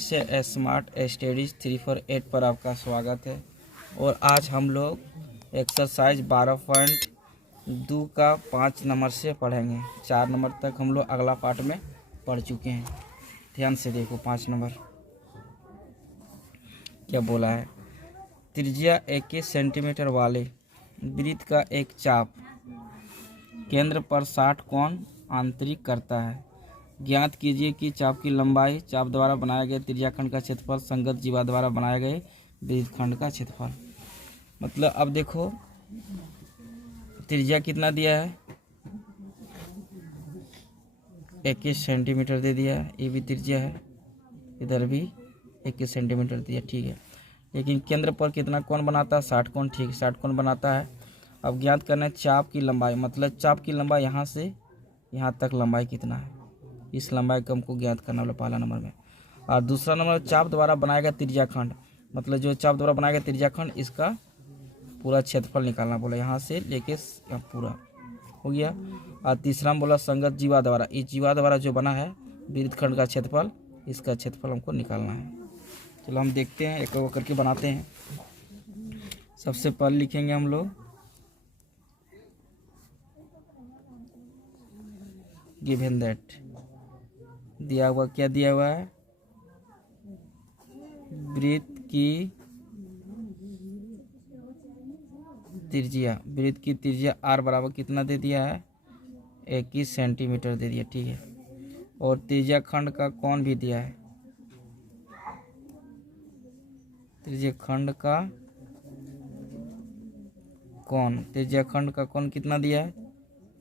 से smart studies 348 पर आपका स्वागत है। और आज हम लोग एक्सरसाइज 12.2 का 5 नंबर से पढ़ेंगे। 4 नंबर तक हम लोग अगला पार्ट में पढ़ चुके हैं। ध्यान से देखो 5 नंबर क्या बोला है। त्रिज्या 21 सेंटीमीटर वाले वृत्त का एक चाप केंद्र पर 60 कोण आंतरिक करता है। ज्ञात कीजिए कि चाप की लंबाई, चाप द्वारा बनाए गए त्रिज्याखंड का क्षेत्रफल, संगत जीवा द्वारा बनाए गए वृत्तखंड का क्षेत्रफल। मतलब अब देखो त्रिज्या कितना दिया है, 21 सेंटीमीटर दे दिया है। ये भी त्रिज्या है, इधर भी 21 सेंटीमीटर दिया, ठीक है। लेकिन केंद्र पर कितना कोण बनाता है, 60 कोण, ठीक, 60 कोण बनाता है। अब ज्ञात करना है चाप की लंबाई, मतलब चाप की लंबाई यहाँ से यहाँ तक लंबाई कितना है, इस लंबाई को हमको ज्ञात करना वाला पहला नंबर में। और दूसरा नंबर चाप द्वारा बनाया गया त्रिज्याखंड, मतलब जो चाप द्वारा बनाया गया त्रिज्याखंड इसका पूरा क्षेत्रफल निकालना बोला, यहाँ से लेके यहाँ पूरा हो गया। और तीसरा में बोला संगत जीवा द्वारा, इस जीवा द्वारा जो बना है वृत्तखंड का क्षेत्रफल, इसका क्षेत्रफल हमको निकालना है। चलो हम देखते हैं, एक एक करके बनाते हैं। सबसे पहले लिखेंगे हम लोग गिवन दैट, दिया हुआ क्या दिया हुआ है, वृत्त की त्रिज्या आर बराबर कितना दे दिया है, 21 सेंटीमीटर दे दिया, ठीक है। और त्रिज्याखंड का कोण भी दिया है, त्रिज्याखंड का कोण कितना दिया है,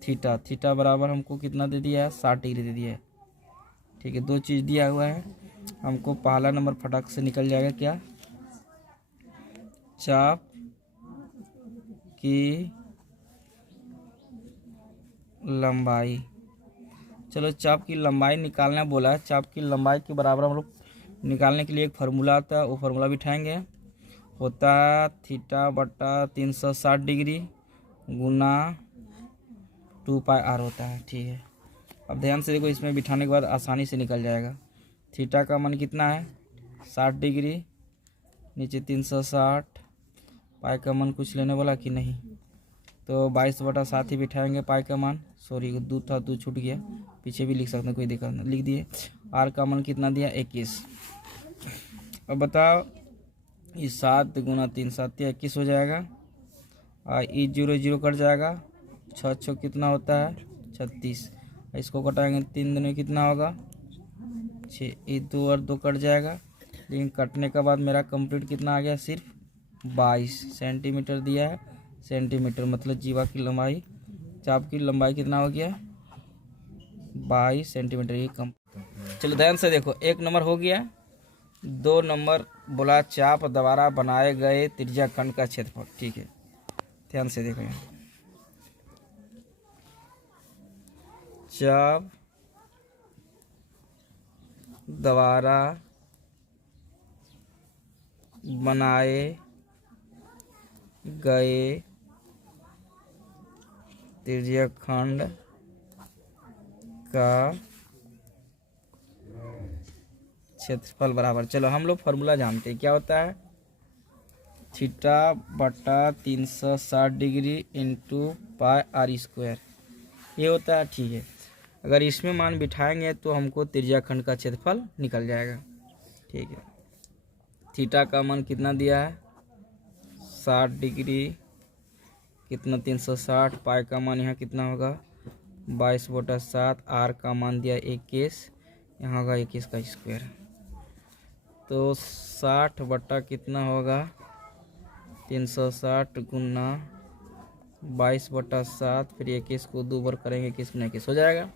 थीटा बराबर हमको कितना दे दिया है, 60 डिग्री दे दिया है, ठीक है। 2 चीज़ दिया हुआ है हमको। पहला नंबर फटाक से निकल जाएगा, क्या, चाप की लंबाई। चलो चाप की लंबाई निकालना बोला है, चाप की लंबाई के बराबर हम लोग निकालने के लिए एक फार्मूला आता है, वो फार्मूला बिठाएंगे। होता है थीटा बटा 360 डिग्री गुना 2πr होता है, ठीक है। अब ध्यान से देखो, इसमें बिठाने के बाद आसानी से निकल जाएगा। थीटा का मान कितना है, 60 डिग्री, नीचे 360, पाई का मान कुछ लेने वाला कि नहीं, तो 22/7 ही बिठाएंगे पाई का मान। सॉरी 2 था, 2 छूट गया, पीछे भी लिख सकते हैं, कोई दिक्कत नहीं, लिख दिए। आर का मान कितना दिया, 21। अब बताओ, ये 7 गुना 3 7 21 हो जाएगा। और ये 0 0 कट जाएगा, 6 6 कितना होता है, 36। इसको कटाएंगे 3 दिन में कितना होगा, 6। ये 2 और 2 कट जाएगा, लेकिन कटने के बाद मेरा कंप्लीट कितना आ गया, सिर्फ 22 सेंटीमीटर दिया है। सेंटीमीटर मतलब जीवा की लंबाई, चाप की लंबाई कितना हो गया, 22 सेंटीमीटर, ये कम। चलो ध्यान से देखो, 1 नंबर हो गया। 2 नंबर बोला चाप द्वारा बनाए गए त्रिज्याखंड का क्षेत्रफल, ठीक है। ध्यान से देखो, यहाँ चाप द्वारा बनाए गए त्रिज्याखंड का क्षेत्रफल बराबर, चलो हम लोग फार्मूला जानते हैं, क्या होता है, थीटा बटा 360 degree into pi R square, ये होता है, ठीक है। अगर इसमें मान बिठाएंगे तो हमको त्रिज्याखंड का क्षेत्रफल निकल जाएगा, ठीक है। थीटा का मान कितना दिया है, 60 डिग्री, कितना 360, पाई का मान यहाँ कितना होगा, 22/7, आर का मान दिया 21, यहाँ होगा 21 का स्क्वायर, तो 60 बटा कितना होगा, 360 गुना 22/7, फिर 21 को 2 बार करेंगे, 21 गुना 21 हो जाएगा।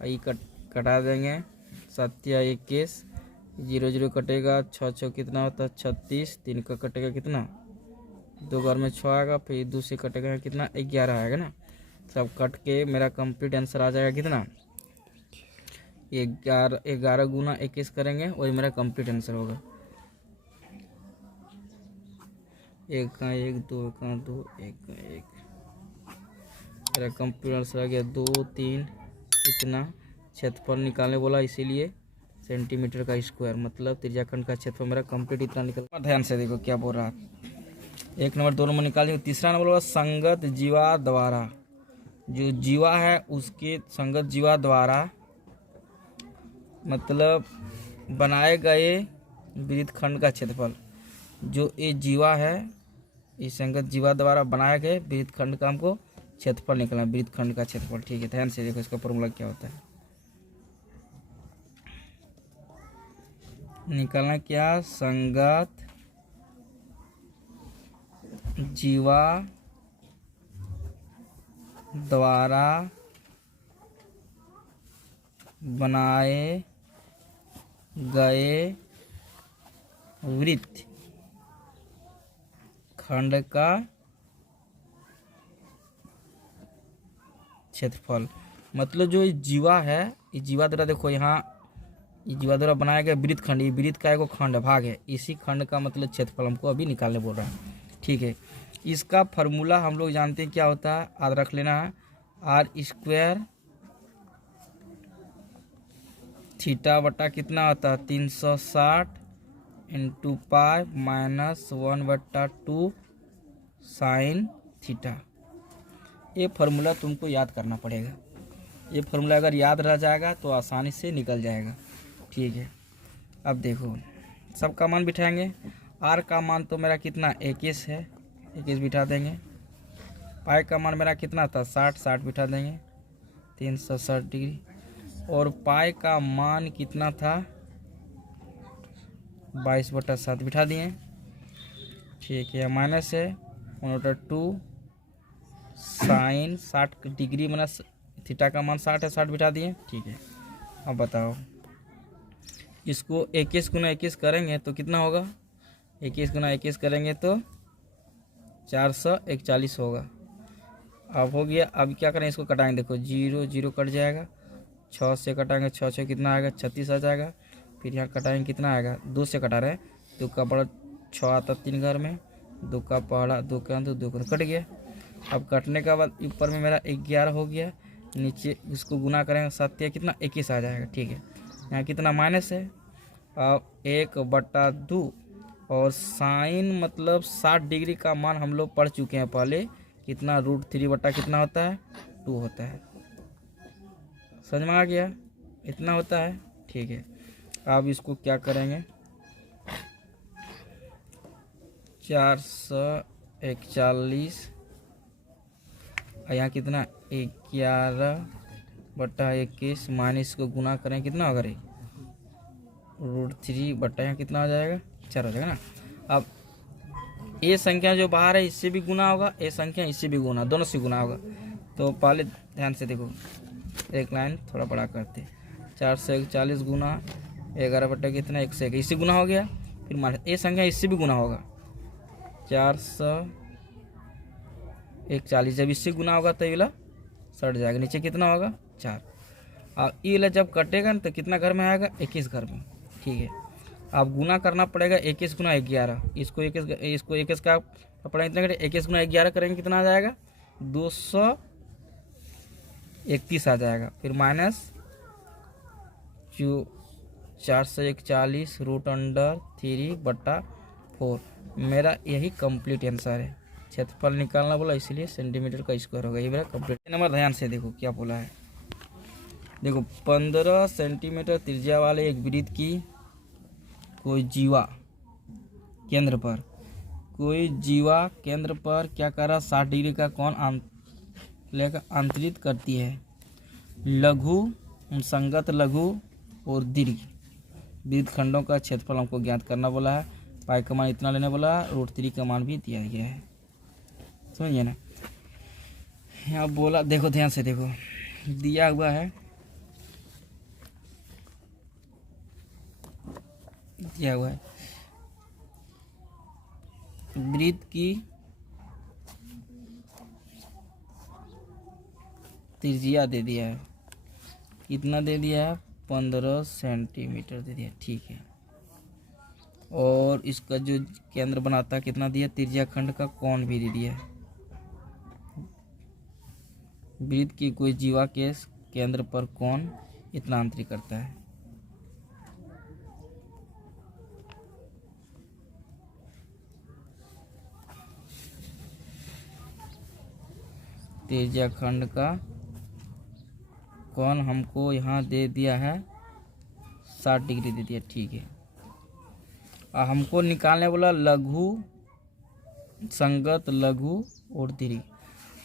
ये कटा देंगे, 7 या 21, 0 0 कटेगा, 6 6 कितना होता है, 36, 3 का कटेगा कितना, 2 बार में 6 आएगा, फिर 2 से कटेगा कितना, 11 आएगा ना। सब कट के मेरा कंप्लीट आंसर आ जाएगा कितना, 11 गुना 21 करेंगे, वही मेरा कंप्लीट आंसर होगा। 1 का 1, 2 का 2, 1 का 1, मेरा कंप्लीट आंसर आ गया 2 3 कितना, क्षेत्रफल निकालने बोला, इसीलिए सेंटीमीटर का स्क्वायर, मतलब त्रिज्या खंड का क्षेत्रफल मेरा कंप्लीट इतना निकल। ध्यान से देखो क्या बोल रहा है। 1 नंबर 2 नंबर निकाल दिए। तीसरा नंबर होगा संगत जीवा द्वारा, जो जीवा है उसके संगत जीवा द्वारा मतलब बनाए गए वृत्त खंड का क्षेत्रफल। जो ये जीवा है, इस संगत जीवा द्वारा बनाए गए वृत्त खंड का हमको क्षेत्रफल निकलना, वृत्त खंड का क्षेत्रफल। ठीक है, ध्यान से देखो इसका फॉर्मूला क्या होता है। निकालना क्या, संगत जीवा द्वारा बनाए गए वृत्त खंड का क्षेत्रफल। मतलब जो जीवा है, ये जीवा द्वारा देखो यहाँ, ये जीवा द्वारा बनाया गया वृत्त खंड, ये वृत्त का एक खंड भाग है, इसी खंड का मतलब क्षेत्रफल हमको अभी निकालने बोल रहा है। ठीक है, इसका फॉर्मूला हम लोग जानते हैं क्या होता है, याद रख लेना है। आर स्क्वायर थीटा बटा कितना होता है 360 into pi minus 1/2 sine theta. ये फार्मूला तुमको याद करना पड़ेगा। ये फार्मूला अगर याद रह जाएगा तो आसानी से निकल जाएगा। ठीक है, अब देखो सब का मान बिठाएंगे। आर का मान तो मेरा कितना 21 है, 21 बिठा देंगे। पाई का मान मेरा कितना था 60 बिठा देंगे 360 डिग्री। और पाई का मान कितना था 22/7 बिठा दिए। ठीक है, माइनस है 1/2 साइन 60 डिग्री माइनस थीटा का मान 60 है, 60 बिठा दिए। ठीक है, अब बताओ इसको 21 गुना 21 करेंगे तो कितना होगा, 21 गुना 21 करेंगे तो 441 होगा। अब हो गया। अब क्या करें, इसको कटाएंगे। देखो 0 0 कट जाएगा, 6 से कटाएंगे 6 6 कितना आएगा 36 आ जाएगा। फिर यहाँ कटाएंगे कितना आएगा, 2 से कटा रहे हैं, 2 का बड़ा 6 आता 3 घर में, 2 का पहाड़ा 2 के अंदर 2 कट गया। अब कटने के बाद ऊपर में मेरा 11 हो गया, नीचे इसको गुना करेंगे 7 कितना 21 आ जाएगा। ठीक है, यहाँ कितना माइनस है, अब 1/2 और साइन मतलब 60 डिग्री का मान हम लोग पढ़ चुके हैं पहले, कितना √3 बटा कितना होता है 2 होता है। समझ में आ गया, इतना होता है। ठीक है, अब इसको क्या करेंगे 441 और यहाँ कितना 11/21 माइनस को गुना करें कितना होगा √3 बटा यहाँ कितना हो जाएगा 4 हो जाएगा ना। अब ये संख्या जो बाहर है इससे भी गुना होगा, ये संख्या इससे भी गुना, दोनों से गुना होगा। तो पहले ध्यान से देखो, एक लाइन थोड़ा बड़ा करते, 441 गुना 11 बटा कितना 101, इससे गुना हो गया। फिर माइनस ये संख्या इससे भी गुना होगा 441, जब इससे गुना होगा तो ये वाला सट जाएगा, नीचे कितना होगा 4। अब ये वाला जब कटेगा ना तो कितना घर में आएगा 21 घर में। ठीक है, अब गुना करना पड़ेगा 21 गुना 11, इसको 21 का पड़ेगा इतना करें 21 गुना 11 करेंगे कितना आ जाएगा 231 आ जाएगा। फिर माइनस जो 441 √3/4 मेरा यही कंप्लीट आंसर है। क्षेत्रफल निकालना बोला इसलिए सेंटीमीटर का स्क्वायर होगा, ये मेरा कंप्लीट नंबर। ध्यान से देखो क्या बोला है, देखो 15 सेंटीमीटर त्रिज्या वाले एक वृत्त की कोई जीवा केंद्र पर क्या कर रहा 60 डिग्री का कोण लेकर अंतरित करती है। लघु संगत लघु और दीर्घ वृत्त खंडों का क्षेत्रफल हमको ज्ञात करना बोला है। पाई का मान इतना लेने बोला है, √3 का मान भी दिया गया है। समझिए ना, यहाँ बोला देखो ध्यान से देखो, दिया हुआ है वृत्त की त्रिज्या दे दिया है, कितना दे दिया है 15 सेंटीमीटर दे दिया। ठीक है, और इसका जो केंद्र बनाता है कितना दिया, त्रिज्या खंड का कोण भी दे दिया है। वृत्त की कोई जीवा के केंद्र पर कोण इतना अंतरित करता है। त्रिज्या खंड का कोण हमको यहाँ दे दिया है 60 डिग्री दे दिया, ठीक है। और हमको निकालने बोला लघु संगत लघु और दीर्घ।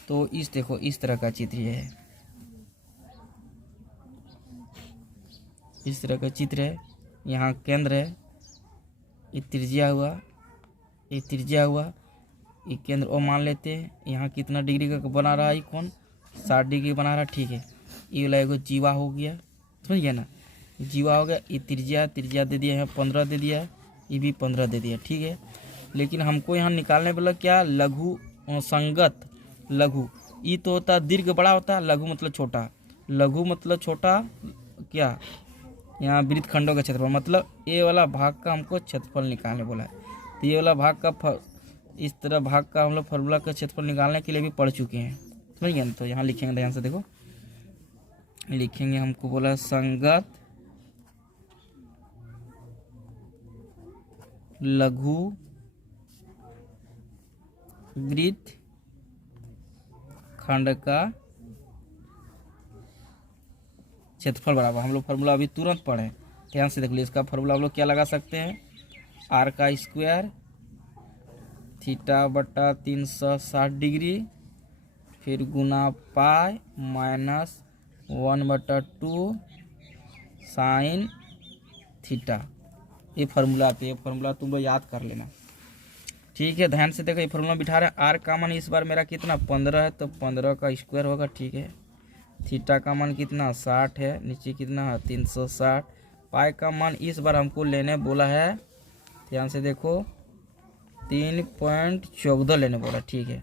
तो इस देखो इस तरह का चित्र ये है, इस तरह का चित्र है। यहाँ केंद्र है, ये त्रिज्या हुआ, ये त्रिज्या हुआ, ये केंद्र ओ मान लेते हैं। यहाँ कितना डिग्री का बना रहा है, कौन 60 डिग्री बना रहा है, ठीक है। ये वाला एगो जीवा हो गया, समझ गया ना, जीवा हो गया। ये त्रिज्या, त्रिज्या दे दिया है 15 दे दिया, ये भी 15 दे दिया, ठीक है। लेकिन हमको यहाँ निकालने वाला क्या, लघु संगत लघु। ये तो होता दीर्घ बड़ा होता है, लघु मतलब छोटा, लघु मतलब छोटा क्या, यहाँ वृत्त खंडों का क्षेत्रफल, मतलब ये वाला भाग का हमको क्षेत्रफल निकालने बोला है। तो ये वाला भाग का इस तरह भाग का हम लोग फॉर्मूला का क्षेत्रफल निकालने के लिए भी पढ़ चुके हैं, समझ गए ना। तो यहाँ लिखेंगे, ध्यान से देखो, लिखेंगे हमको बोला है संगत लघु वृत्त खंड का क्षेत्रफल बराबर, हम लोग फार्मूला अभी तुरंत पढ़े, ध्यान से देख लीजिए। इसका फार्मूला हम लोग क्या लगा सकते हैं, आर का स्क्वायर थीटा बटा 360 डिग्री, फिर गुना पाई माइनस 1/2 साइन थीटा। ये फार्मूला आती है, ये फार्मूला तुम लोग याद कर लेना, ठीक है। ध्यान से देखो, ये फार्मूला बिठा रहे हैं। आर का मान इस बार मेरा कितना 15 है, तो 15 का स्क्वायर होगा, ठीक है। थीटा का मान कितना 60 है, नीचे कितना है 360। पाई का मान इस बार हमको लेने बोला है, ध्यान से देखो 3.14 लेने बोला, ठीक है।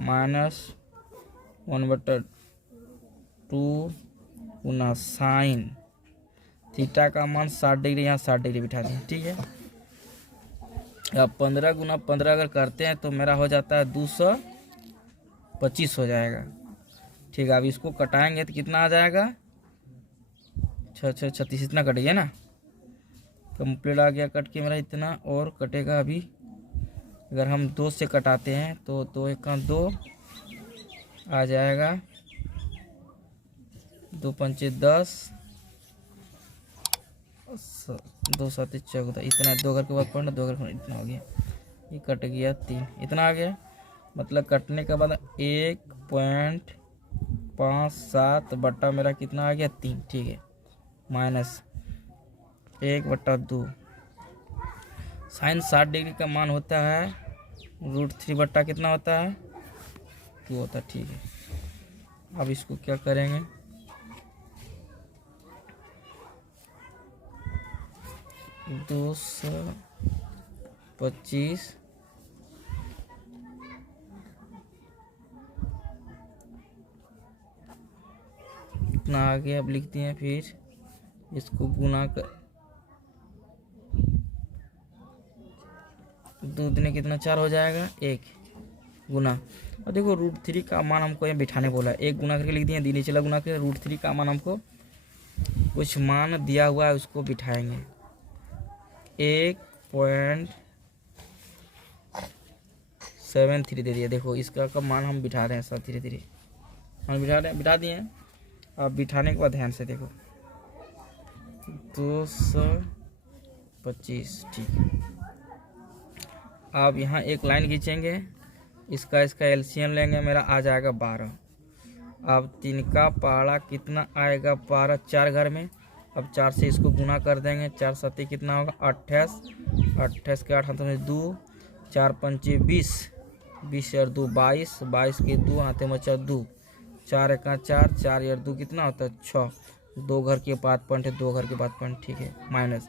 माइनस 1/2 गुना साइन थीटा का मान 60 डिग्री, यहाँ 60 डिग्री बिठा दें, ठीक है। अब 15 गुना 15 अगर करते हैं तो मेरा हो जाता है 225 हो जाएगा, ठीक है। अब इसको कटाएंगे तो कितना आ जाएगा, 6 36, इतना कटेगा ना, कंप्लीट आ गया कट के मेरा इतना। और कटेगा अभी, अगर हम 2 से कटाते हैं तो 2 1 2 आ जाएगा, 2 5 10, 2 7 14, इतना 2 घर के बाद पढ़ना, 2 घर के बाद इतना हो गया, ये कट गया 3, इतना आ गया। मतलब कटने के बाद 1.57 बट्टा मेरा कितना आ गया 3, ठीक है। माइनस 1/2 साइन 60 डिग्री का मान होता है √3 बट्टा कितना होता है 2 होता है, ठीक है। अब इसको क्या करेंगे, दो 25 इतना आ गया। अब लिखते हैं, फिर इसको गुना कर, 2 दूनी कितना 4 हो जाएगा, 1 गुना। और देखो √3 का मान हमको यहाँ बिठाने बोला है, 1 गुना करके लिख दिए, नीचे चला गुना करके √3 का मान हमको कुछ मान दिया हुआ है उसको बिठाएंगे, 1.73 दे दिया। देखो इसका का मान हम बिठा रहे हैं सब धीरे धीरे, हम बिठा दिए हैं। अब बिठाने के बाद ध्यान से देखो 225, ठीक है। अब यहाँ एक लाइन खींचेंगे, इसका एलसीएम लेंगे, मेरा आ जाएगा 12। अब 3 का पहाड़ा कितना आएगा 12, 4 घर में। अब 4 से इसको गुना कर देंगे, 4 7 कितना होगा 28, 28 के 8 हाथों में 2, 4 5 20, 20 और 2 22, 22 के 2 हाथे में 2, 4 1 4, 4 और 2 कितना होता है 6, 2 घर के बाद पॉइंट है, 2 घर के बाद पॉइंट, ठीक है। माइनस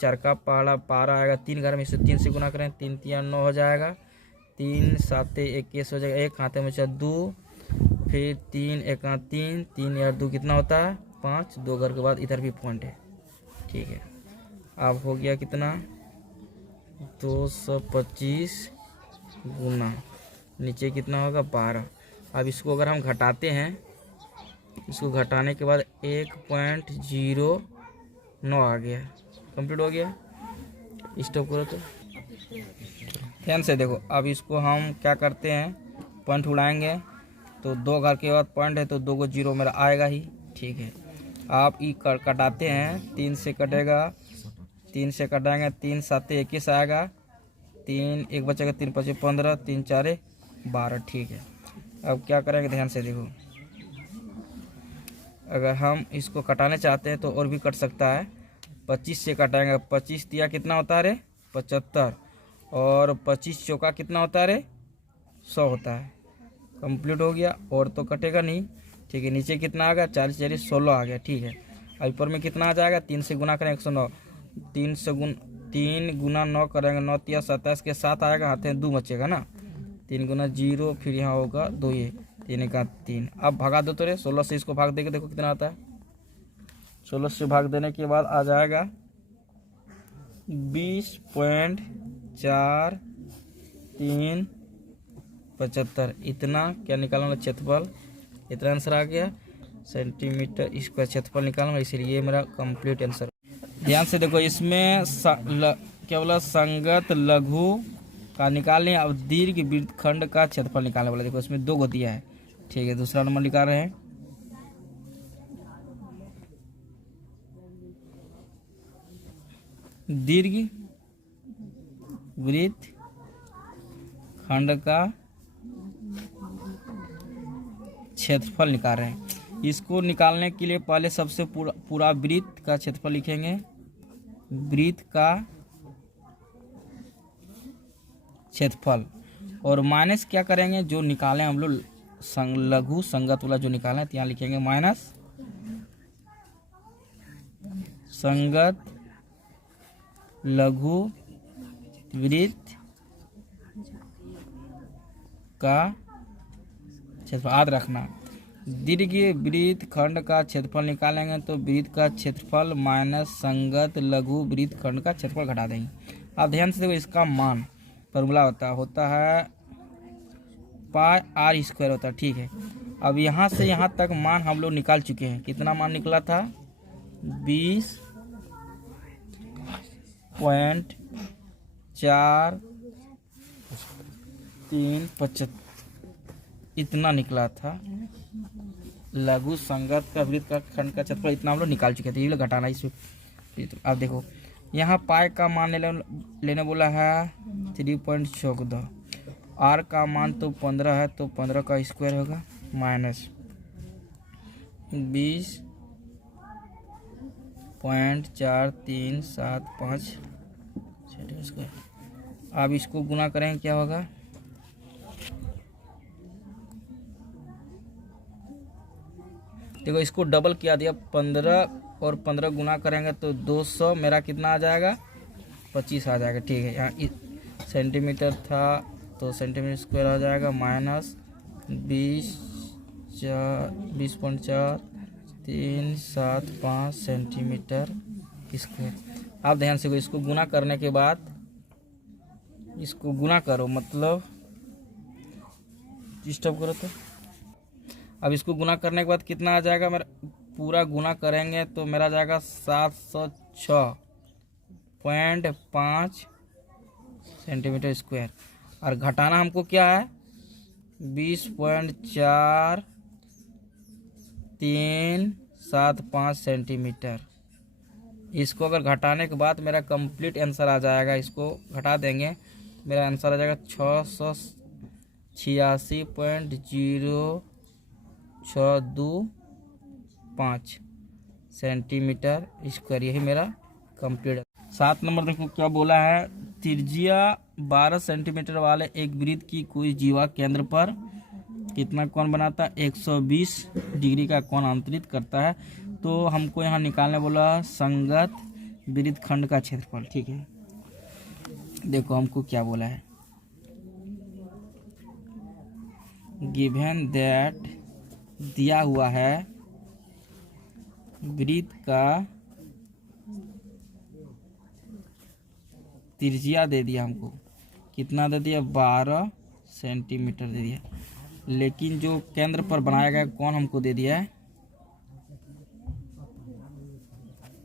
4 का पहाड़ा 12 आएगा, 3 घर में इसे 3 से गुना करें, 3 3 9 हो जाएगा, 3 7 21 हो जाएगा, 1 हाथे में 2, फिर 3 1 3, 3 और 2 कितना होता है 5, 2 घर के बाद इधर भी पॉइंट है, ठीक है। अब हो गया कितना 225 गुना नीचे कितना होगा 12। अब इसको अगर हम घटाते हैं, इसको घटाने के बाद 1.09 आ गया, कंप्लीट हो गया। स्टॉप करो तो ध्यान से देखो। अब इसको हम क्या करते हैं, पॉइंट उड़ाएंगे, तो 2 घर के बाद पॉइंट है तो 2 को जीरो मेरा आएगा ही। ठीक है, आप ई कटाते हैं, 3 से कटेगा, 3 से कटाएंगे, 3 7 21 आएगा, 3 1 बचेगा, 3 5 15, 3 4 12। ठीक है, अब क्या करेंगे ध्यान से देखो, अगर हम इसको कटाने चाहते हैं तो और भी कट सकता है। 25 से कटाएंगे, 25 तिया कितना होता है रे 75, और 25 चौका कितना होता है रे 100 होता है। कंप्लीट हो गया, और तो कटेगा नहीं। ठीक है, नीचे कितना आ गया 40 40 16 आ गया। ठीक है, अब ऊपर में कितना आ जाएगा, 3 से गुना करेंगे 109, 3 गुना 9 करेंगे, 9 तिया 27 के 7 आएगा, हाथ में 2 बचेगा ना, 3 गुना 0, फिर यहाँ होगा 2, ये 3 का 3। अब भगा दो तो रे 16 से इसको भाग देके देखो कितना आता है। 16 से भाग देने के बाद आ जाएगा 20.4375। इतना क्या निकालना क्षेत्रफल, इतना आंसर आ गया सेंटीमीटर स्क्वायर क्षेत्रफल निकालना, इसलिए ये मेरा कंप्लीट आंसर। ध्यान से देखो, इसमें क्या बोला, संगत लघु का निकालने, अब दीर्घ वृत्तखंड का क्षेत्रफल निकालने वाला। देखो इसमें 2 को दिया है। ठीक है, दूसरा नंबर निकाल रहे हैं। दीर्घ वृत्तखंड का क्षेत्रफल निकाल रहे हैं। इसको निकालने के लिए पहले सबसे पूरा वृत्त का क्षेत्रफल लिखेंगे, वृत्त का क्षेत्रफल, और माइनस क्या करेंगे, जो निकालें हम लोग लघु संगत वाला जो निकालें तो यहाँ लिखेंगे माइनस संगत लघु वृत्त का क्षेत्रफल। याद रखना, दीर्घ वृत्तखंड का क्षेत्रफल निकालेंगे तो वृत्त का क्षेत्रफल माइनस संगत लघु वृत्तखंड का क्षेत्रफल घटा देंगे। अब ध्यान से देखो, इसका मान फॉर्मूला होता है पाई आर स्क्वायर होता है। ठीक है, अब यहाँ से यहाँ तक मान हम लोग निकाल चुके हैं। कितना मान निकला था, 20.4375 इतना निकला था। लघु संगत का वृत्त का खंड का क्षेत्रफल इतना हम लोग निकाल चुके थे, ये लोग घटाना इसमें। अब देखो, यहाँ पाई का मान लेने बोला है 3.14, आर का मान तो 15 है, तो 15 का स्क्वायर होगा माइनस 20.4375 स्क्वायर। अब इसको गुना करेंगे, क्या होगा, देखो इसको डबल किया दिया, 15 और 15 गुना करेंगे तो 200, मेरा कितना आ जाएगा 25 आ जाएगा। ठीक है, यहाँ सेंटीमीटर था तो सेंटीमीटर स्क्वायर आ जाएगा माइनस 20.4375 सेंटीमीटर स्क्वायर। आप ध्यान से इसको गुना करने के बाद इसको गुना करो, मतलब डिस्टर्ब करो तो। अब इसको गुना करने के बाद कितना आ जाएगा, मेरा पूरा गुना करेंगे तो मेरा आ जाएगा 706.5 सेंटीमीटर स्क्वायर। और घटाना हमको क्या है, 20.4375 सेंटीमीटर। इसको अगर घटाने के बाद मेरा कंप्लीट आंसर आ जाएगा, इसको घटा देंगे तो मेरा आंसर आ जाएगा 686.0625 सेंटीमीटर स्क्वायर। यही मेरा कंप्लीट है। 7 नंबर देखो क्या बोला है, त्रिज्या 12 सेंटीमीटर वाले एक वृत्त की कोई जीवा केंद्र पर कितना कोण बनाता है, 120 डिग्री का कोण अंतरित करता है। तो हमको यहाँ निकालने बोला संगत वृत्तखंड का क्षेत्रफल। ठीक है, देखो हमको क्या बोला है, गिवन दैट दिया हुआ है वृत्त का त्रिज्या दे दिया हमको, कितना दे दिया 12 सेंटीमीटर दे दिया, लेकिन जो केंद्र पर बनाया गया कोण हमको दे दिया है,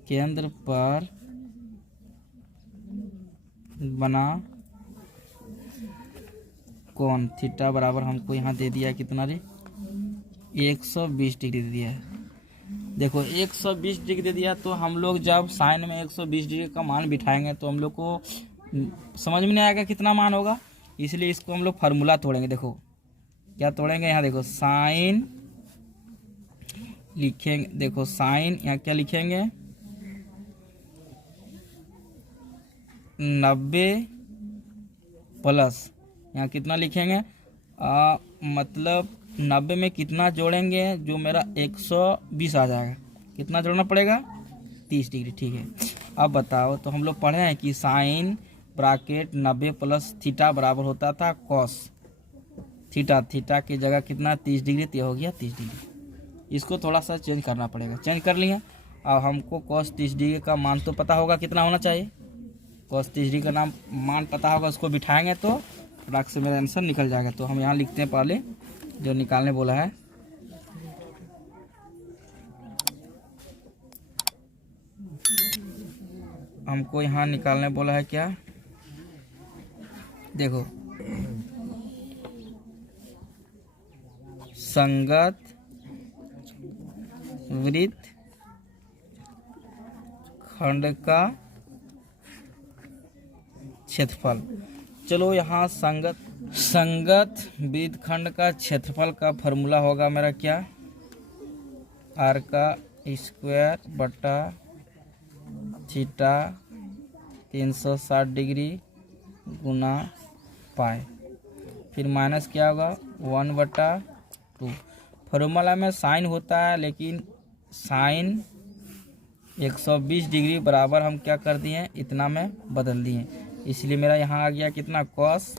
केंद्र पर बना कोण थीटा बराबर हमको यहाँ दे दिया है कितना रे 120 डिग्री दे दिया है। देखो 120 डिग्री दे दिया, तो हम लोग जब साइन में 120 डिग्री का मान बिठाएंगे तो हम लोग को समझ में नहीं आएगा कितना मान होगा, इसलिए इसको हम लोग फार्मूला तोड़ेंगे। देखो क्या तोड़ेंगे, यहाँ देखो साइन लिखेंगे, देखो साइन यहाँ क्या लिखेंगे 90 प्लस यहाँ कितना लिखेंगे मतलब 90 में कितना जोड़ेंगे, जो मेरा 120 आ जाएगा, कितना जोड़ना पड़ेगा 30 डिग्री। ठीक है, अब बताओ, तो हम लोग पढ़े हैं कि साइन ब्रैकेट 90 प्लस थीटा बराबर होता था कॉस थीटा। थीटा की जगह कितना 30 डिग्री, तो हो गया 30 डिग्री। इसको थोड़ा सा चेंज करना पड़ेगा, चेंज कर लिया। अब हमको कॉस 30 डिग्री का मान तो पता होगा कितना होना चाहिए, कॉस 30 डिग्री का मान पता होगा, उसको बिठाएंगे तो फटाक से मेरा आंसर निकल जाएगा। तो हम यहाँ लिखते हैं पहले जो निकालने बोला है, हमको यहाँ निकालने बोला है क्या, देखो संगत वृत्त खंड का क्षेत्रफल। चलो यहाँ संगत वृत्त खंड का क्षेत्रफल का फॉर्मूला होगा मेरा क्या, आर का स्क्वायर बटा थीटा 360 डिग्री गुना पाई, फिर माइनस क्या होगा 1/2। फॉर्मूला में साइन होता है, लेकिन साइन 120 डिग्री बराबर हम क्या कर दिए, इतना में बदल दिए, इसलिए मेरा यहाँ आ गया कितना कॉस,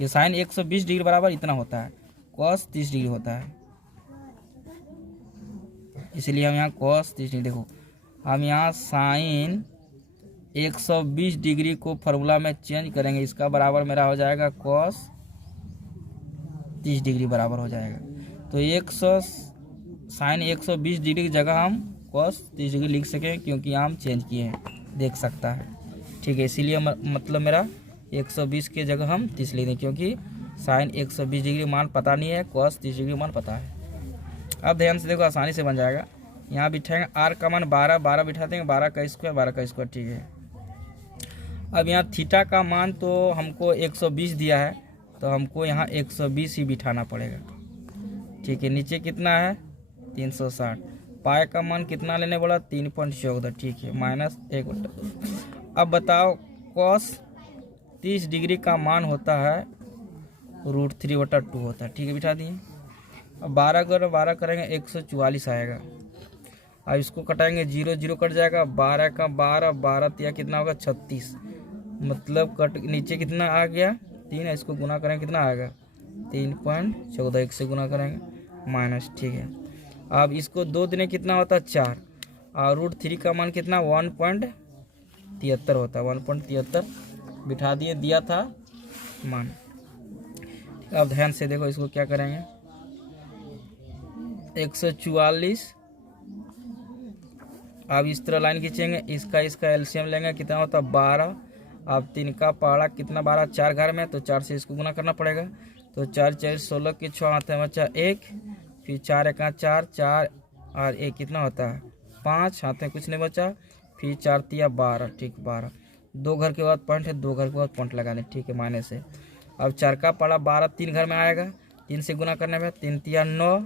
ये साइन 120 डिग्री बराबर इतना होता है, कॉस 30 डिग्री होता है, इसलिए हम यहाँ कॉस 30 डिग्री। देखो हम यहाँ साइन 120 डिग्री को फार्मूला में चेंज करेंगे, इसका बराबर मेरा हो जाएगा कॉस 30 डिग्री बराबर हो जाएगा। तो साइन 120 डिग्री की जगह हम कॉस 30 डिग्री लिख सकें, क्योंकि हम चेंज किए हैं, देख सकता है। ठीक है, इसीलिए मतलब मेरा 120 की जगह हम 30 लिख दें, क्योंकि साइन 120 डिग्री मान पता नहीं है, कॉस 30 डिग्री मान पता है। अब ध्यान से देखो, आसानी से बन जाएगा। यहाँ बिठाएंगे आर का मान 12 बिठा देंगे, 12 का स्क्वायर। ठीक है, अब यहाँ थीटा का मान तो हमको 120 दिया है, तो हमको यहाँ 120 ही बिठाना पड़ेगा। ठीक है, नीचे कितना है 360, पाई का मान कितना लेने बोला 3.14। ठीक है, माइनस 1/2। अब बताओ कॉस 30 डिग्री का मान होता है √3/2 होता है। ठीक है, बिठा दिए। अब 12 करेंगे 144 आएगा। अब इसको कटाएंगे, 0 0 कट जाएगा, 12 का 12 तिया कितना होगा 36, मतलब कट नीचे कितना आ गया 3, इसको गुना करेंगे कितना आएगा 3.14, 1 से गुना करेंगे माइनस। ठीक है, अब इसको 2 दिन कितना होता है 4, और √3 का मान कितना 1.73 होता है, 1.73 बिठा दिए, दिया था मान। अब ध्यान से देखो, इसको क्या करेंगे 144, अब इस तरह लाइन खींचेंगे, इसका एलसीएम लेंगे, कितना होता है 12। अब 3 का पहाड़ा कितना 12, 4 घर में, तो 4 से इसको गुना करना पड़ेगा, तो 4 4 16 के 6 हाथ में बचा 1, फिर 4 1 4 4 और 1 कितना होता है 5, हाथ में कुछ नहीं बचा, फिर 4 तिया 12। ठीक, 12, 2 घर के बाद पॉइंट है, 2 घर के बाद पॉइंट लगा लें। ठीक है, माइनस है। अब 4 का पहाड़ा 12 3 घर में आएगा, 3 से गुना करने में 3 तिया 9,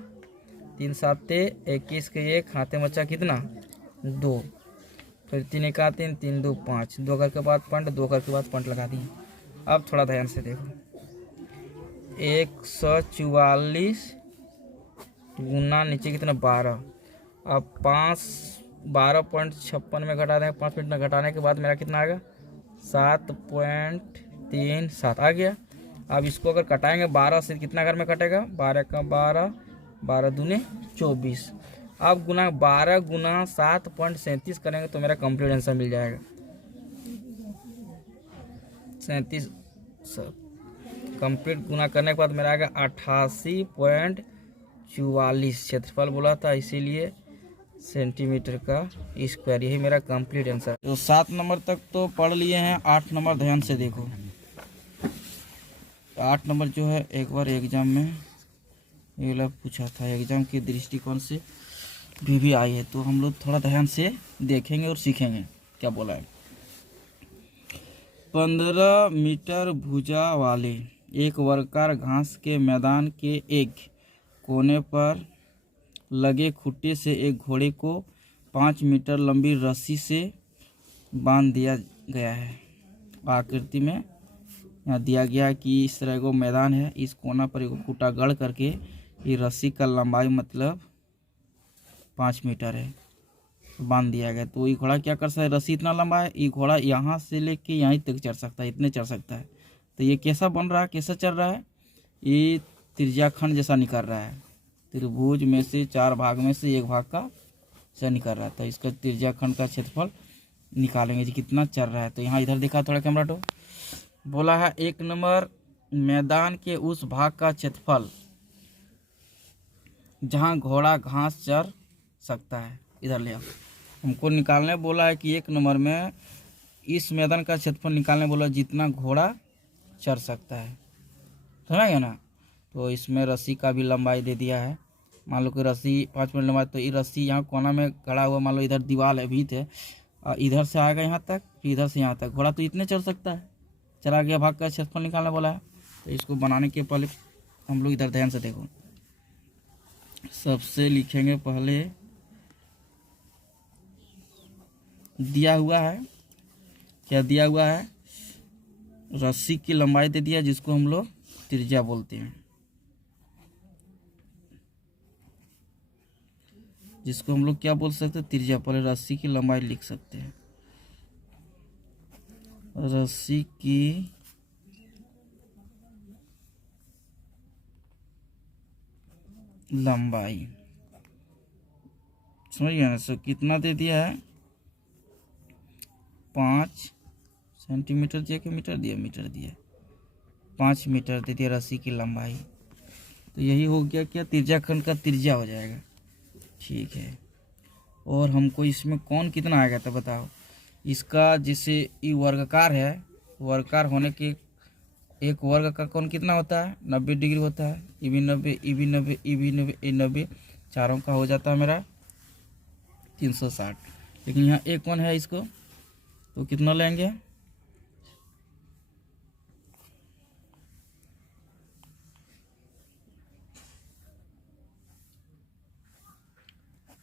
3 7 21 के 1, हाथ में बचा कितना 2, फिर 3 1 3 3 2 5, 2 घर के बाद पॉइंट, 2 घर के बाद पॉइंट लगा दिए। अब थोड़ा ध्यान से देखो, 144 गुना नीचे कितना 12, अब 12.56 में घटा देंगे, 5 मिनट में घटाने के बाद मेरा कितना आएगा 7.37 आ गया। अब इसको अगर कटाएंगे 12 से कितना घर में कटेगा, 12 का 12, 12 दूने 24। अब 12 गुना 7.37 करेंगे तो मेरा कंप्लीट आंसर मिल जाएगा 37। कंप्लीट गुना करने के बाद मेरा आएगा 88.44 क्षेत्रफल बोला था, इसीलिए सेंटीमीटर का स्क्वायर। यही मेरा कंप्लीट आंसर। तो 7 नंबर तक तो पढ़ लिए हैं, 8 नंबर ध्यान से देखो। 8 नंबर जो है एक बार एग्जाम में ये वाला पूछा था एग्जाम के दृष्टिकोण से भी आई है, तो हम लोग थोड़ा ध्यान से देखेंगे और सीखेंगे क्या बोला है। 15 मीटर भुजा वाले एक वर्गाकार घास के मैदान के एक कोने पर लगे खुट्टे से एक घोड़े को 5 मीटर लंबी रस्सी से बांध दिया गया है। आकृति में यहाँ दिया गया है कि इस तरह का मैदान है, इस कोना पर एक खूंटा गढ़ करके ये रस्सी का लंबाई मतलब 5 मीटर है, बांध दिया गया। तो ये घोड़ा क्या कर सकता है, रस्सी इतना लंबा है, ये घोड़ा यहाँ से लेके यहीं तक चढ़ सकता है, इतने चढ़ सकता है। तो ये कैसा बन रहा है, कैसा चल रहा है, ये त्रिज्याखंड जैसा निकल रहा है। त्रिभुज में से 4 भाग में से एक भाग का से निकल रहा है, तो इसका त्रिज्याखंड का क्षेत्रफल निकालेंगे जी कितना चल रहा है। तो यहाँ इधर देखा थोड़ा कैमरा तो बोला है 1 नंबर मैदान के उस भाग का क्षेत्रफल जहाँ घोड़ा घास चर सकता है। इधर ले आओ, हमको निकालने बोला है कि 1 नंबर में इस मैदान का क्षेत्रफल निकालने बोला जितना घोड़ा चर सकता है, समझ गया ना। तो इसमें रस्सी का भी लंबाई दे दिया है, मान लो कि रस्सी 5 मीटर लंबाई, तो ये रस्सी यहाँ कोना में गड़ा हुआ, मान लो इधर दीवार है भीत है, इधर से आएगा यहाँ तक, फिर इधर से यहाँ तक, घोड़ा तो इतने चल सकता है। चला गया भाग का क्षेत्रफल निकालने बोला है। तो इसको बनाने के पहले हम लोग इधर ध्यान से देखो, सबसे लिखेंगे पहले दिया हुआ है, क्या दिया हुआ है, रस्सी की लंबाई दे दिया जिसको हम लोग त्रिज्या बोलते हैं, जिसको हम लोग क्या बोल सकते हैं, त्रिज्या। पहले रस्सी की लंबाई लिख सकते हैं, रस्सी की लंबाई समझ गया ना। सो कितना दे दिया है, 5 सेंटीमीटर दिया कि मीटर दिया, मीटर दिया, 5 मीटर दे दिया रस्सी की लंबाई। तो यही हो गया क्या, त्रिज्याखंड का त्रिज्या हो जाएगा, ठीक है। और हमको इसमें कौन कितना आएगा तो बताओ। इसका जैसे ये वर्गाकार है, वर्गाकार होने के एक वर्ग का कोण कितना होता है, 90 डिग्री होता है। ई भी 90, ई भी 90, ई भी 90, ई 90, चारों का हो जाता है मेरा 360। लेकिन यहाँ एक कोण है इसको, तो कितना लेंगे,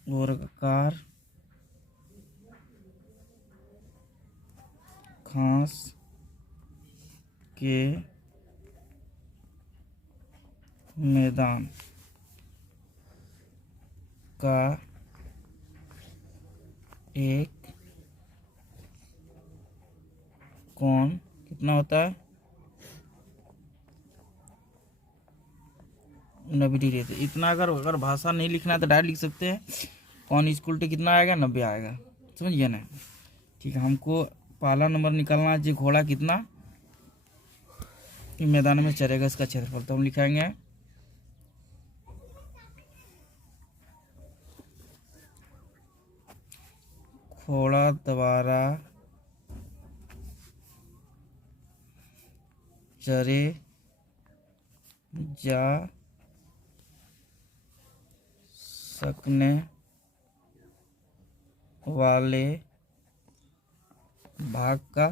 वर्गाकार घास के मैदान का एक कोण कितना होता है, 90 डिग्री। तो इतना अगर भाषा नहीं लिखना है तो डायरेक्ट लिख सकते हैं, कौन इक्वल टू कितना आएगा, 90 आएगा, समझ गया ना। ठीक है, हमको पहला नंबर निकालना है जी, घोड़ा कितना मैदान में चलेगा इसका क्षेत्रफल। तो हम लिखाएंगे घोड़ा द्वारा चरे जा सकने वाले भाग का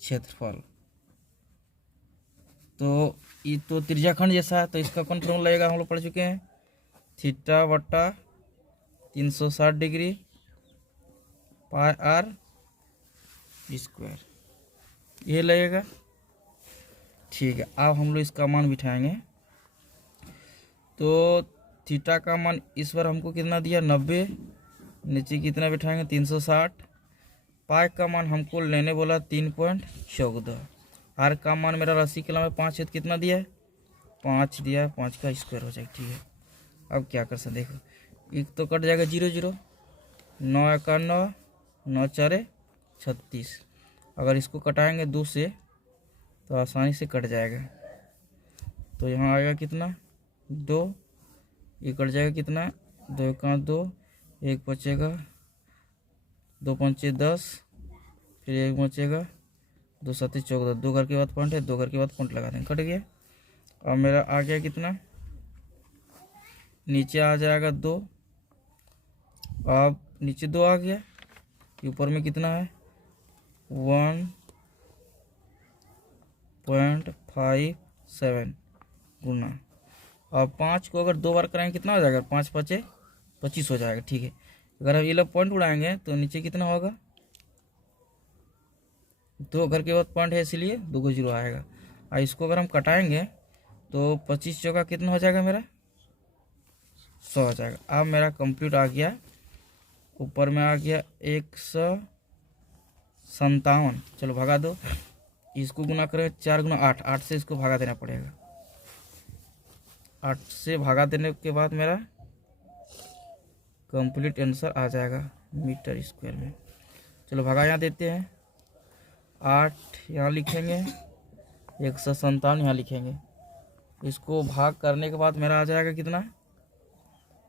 क्षेत्रफल। तो ये तो त्रिज्याखंड जैसा है, तो इसका कौन फॉर्मूला लगेगा, हम लोग पढ़ चुके हैं, थीटा बटा 360 डिग्री पाई आर स्क्वायर, ये लगेगा। ठीक है, अब हम लोग इसका मान बिठाएंगे। तो थीटा का मान इस बार हमको कितना दिया, 90, नीचे कितना बिठाएंगे 360, पाई का मान हमको लेने बोला 3.14, आर का मान मेरा रस्सी के लंबाई 5 है, तो कितना दिया है, 5 दिया है, 5 का स्क्वायर हो जाएगा। ठीक है, अब क्या कर सकते, देखो एक तो कट जाएगा 0 0, 9 एका 9, 9 4 36। अगर इसको कटाएंगे 2 से तो आसानी से कट जाएगा। तो यहाँ आएगा कितना, 2, ये कट जाएगा कितना, 2 एका 2, एक बचेगा, 2 पंचे 10, फिर एक बचेगा, 2 7 14, 2 घर के बाद पॉइंट है, 2 घर के बाद पॉइंट लगा देंगे, कट गया। अब मेरा आ गया कितना नीचे आ जाएगा 2। अब नीचे 2 आ गया, ऊपर में कितना है 1.57 गुना। अब 5 को अगर 2 बार कराएंगे कितना हो जाएगा, 5 5 25 हो जाएगा। ठीक है, अगर हम ये लोग पॉइंट उड़ाएंगे तो नीचे कितना होगा, 2 घर के बाद पॉइंट है इसलिए 2 को 0 आएगा। और इसको अगर हम कटाएंगे तो 25 चौका कितना हो जाएगा मेरा 100 हो जाएगा। अब मेरा कंप्लीट आ गया, ऊपर में आ गया 157। चलो भगा दो, इसको गुना करें 4 गुना 8, 8 से इसको भगा देना पड़ेगा। 8 से भगा देने के बाद मेरा कंप्लीट आंसर आ जाएगा मीटर स्क्वायर में। चलो भगा यहाँ देते हैं, 8 यहाँ लिखेंगे, 157 यहाँ लिखेंगे। इसको भाग करने के बाद मेरा आ जाएगा कितना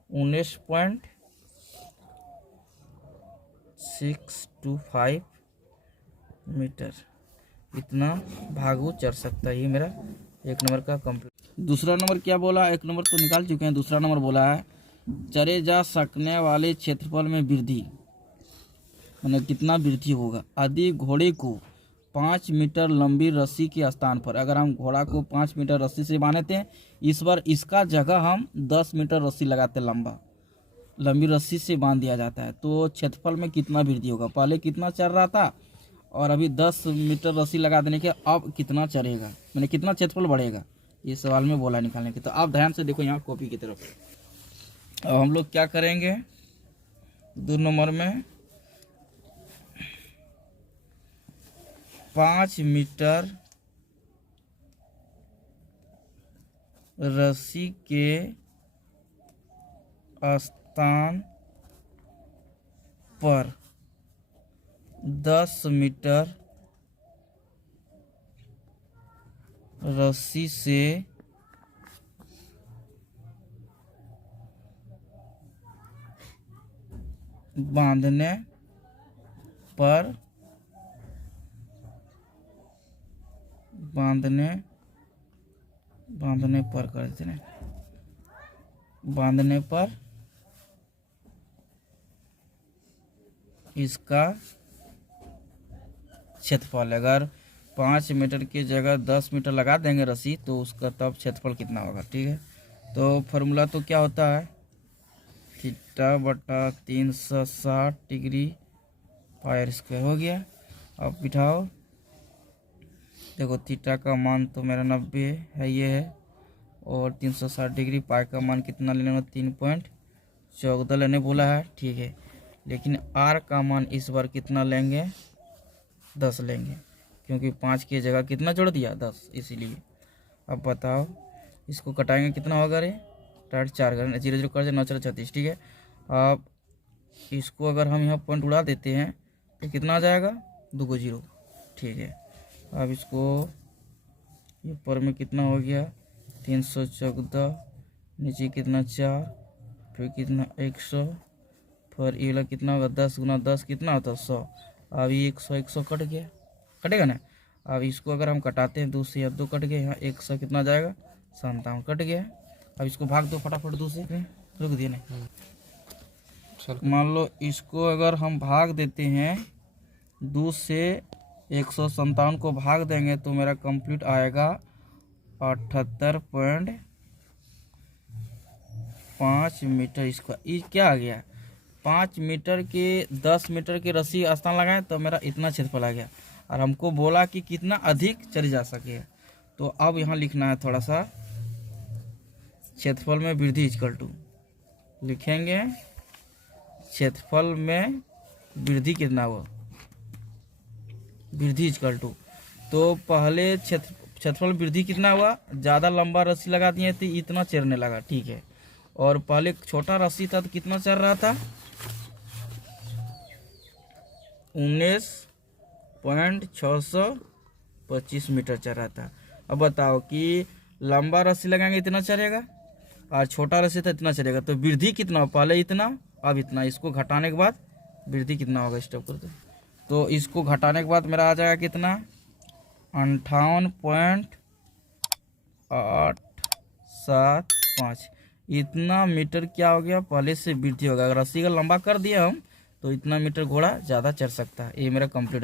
19.625 मीटर। इतना भागू चढ़ सकता है। ये मेरा 1 नंबर का कंप्लीट। दूसरा नंबर क्या बोला, 1 नंबर तो निकाल चुके हैं, दूसरा नंबर बोला है चरे जा सकने वाले क्षेत्रफल में वृद्धि, मतलब कितना वृद्धि होगा यदि घोड़े को 5 मीटर लंबी रस्सी के स्थान पर, अगर हम घोड़ा को 5 मीटर रस्सी से बांधते हैं, इस बार इसका जगह हम 10 मीटर रस्सी लगाते हैं, लंबी रस्सी से बांध दिया जाता है, तो क्षेत्रफल में कितना वृद्धि होगा। पहले कितना चढ़ रहा था और अभी 10 मीटर रस्सी लगा देने के अब कितना चढ़ेगा, मैंने कितना क्षेत्रफल बढ़ेगा, ये सवाल में बोला निकालने के। तो आप ध्यान से देखो यहाँ कॉपी की तरफ। अब हम लोग क्या करेंगे, 2 नंबर में 5 मीटर रस्सी के स्थान पर 10 मीटर रस्सी से बांधने पर कर देते हैं, बांधने पर इसका क्षेत्रफल, अगर 5 मीटर की जगह 10 मीटर लगा देंगे रस्सी तो उसका तब क्षेत्रफल कितना होगा। ठीक है, तो फॉर्मूला तो क्या होता है थीटा बटा 360 डिग्री पाई स्क्वायर हो गया। अब बिठाओ, देखो थीटा का मान तो मेरा 90 है, ये है, और 360 डिग्री पाई का मान कितना लेना, 3.14 लेने बोला है। ठीक है, लेकिन आर का मान इस बार कितना लेंगे, 10 लेंगे, क्योंकि 5 की जगह कितना जोड़ दिया 10, इसीलिए। अब बताओ इसको कटाएंगे कितना होगा रे, 4 कर 0 0 कर दे 9 4 36। ठीक है, अब इसको अगर हम यहाँ पॉइंट उड़ा देते हैं तो कितना आ जाएगा 2 को 0। ठीक है, अब इसको ऊपर में कितना हो गया 314, नीचे कितना 4, फिर कितना 100, फिर ये वाला कितना होगा 10 गुना 10 कितना होता है 100। अब ये 100 कट गया, कटेगा ना। अब इसको अगर हम कटाते हैं 2 से 2 कट गए, यहाँ 100 कितना जाएगा 57 कट गया। अब इसको भाग दो फटाफट 2 से, रुक दिए ना। मान लो इसको अगर हम भाग देते हैं 2 से 157 को भाग देंगे तो मेरा कंप्लीट आएगा 78.5 मीटर स्क्वायर। ये क्या आ गया 5 मीटर के 10 मीटर की रस्सी स्थान लगाए तो मेरा इतना क्षेत्रफल आ गया, और हमको बोला कि कितना अधिक चली जा सके। तो अब यहाँ लिखना है थोड़ा सा, क्षेत्रफल में वृद्धि इक्वल टू लिखेंगे, क्षेत्रफल में वृद्धि कितना हुआ, वृद्धि इक्वल टू। तो पहले क्षेत्रफल वृद्धि कितना हुआ, ज़्यादा लंबा रस्सी लगा दिए तो इतना चढ़ने लगा। ठीक है, और पहले छोटा रस्सी था तो कितना चढ़ रहा था 19.625 मीटर चढ़ रहा था। अब बताओ कि लंबा रस्सी लगाएंगे इतना चढ़ेगा और छोटा रस्सी था इतना चढ़ेगा, तो वृद्धि कितना, पहले इतना अब इतना, इसको घटाने के बाद वृद्धि कितना होगा, स्टॉप कर दो। तो इसको घटाने के बाद मेरा आ जाएगा कितना 58.875। इतना मीटर क्या हो गया, पहले से वृद्धि होगा। अगर 80 का लंबा कर दिया हम तो इतना मीटर घोड़ा ज़्यादा चढ़ सकता है। ये मेरा कंप्लीट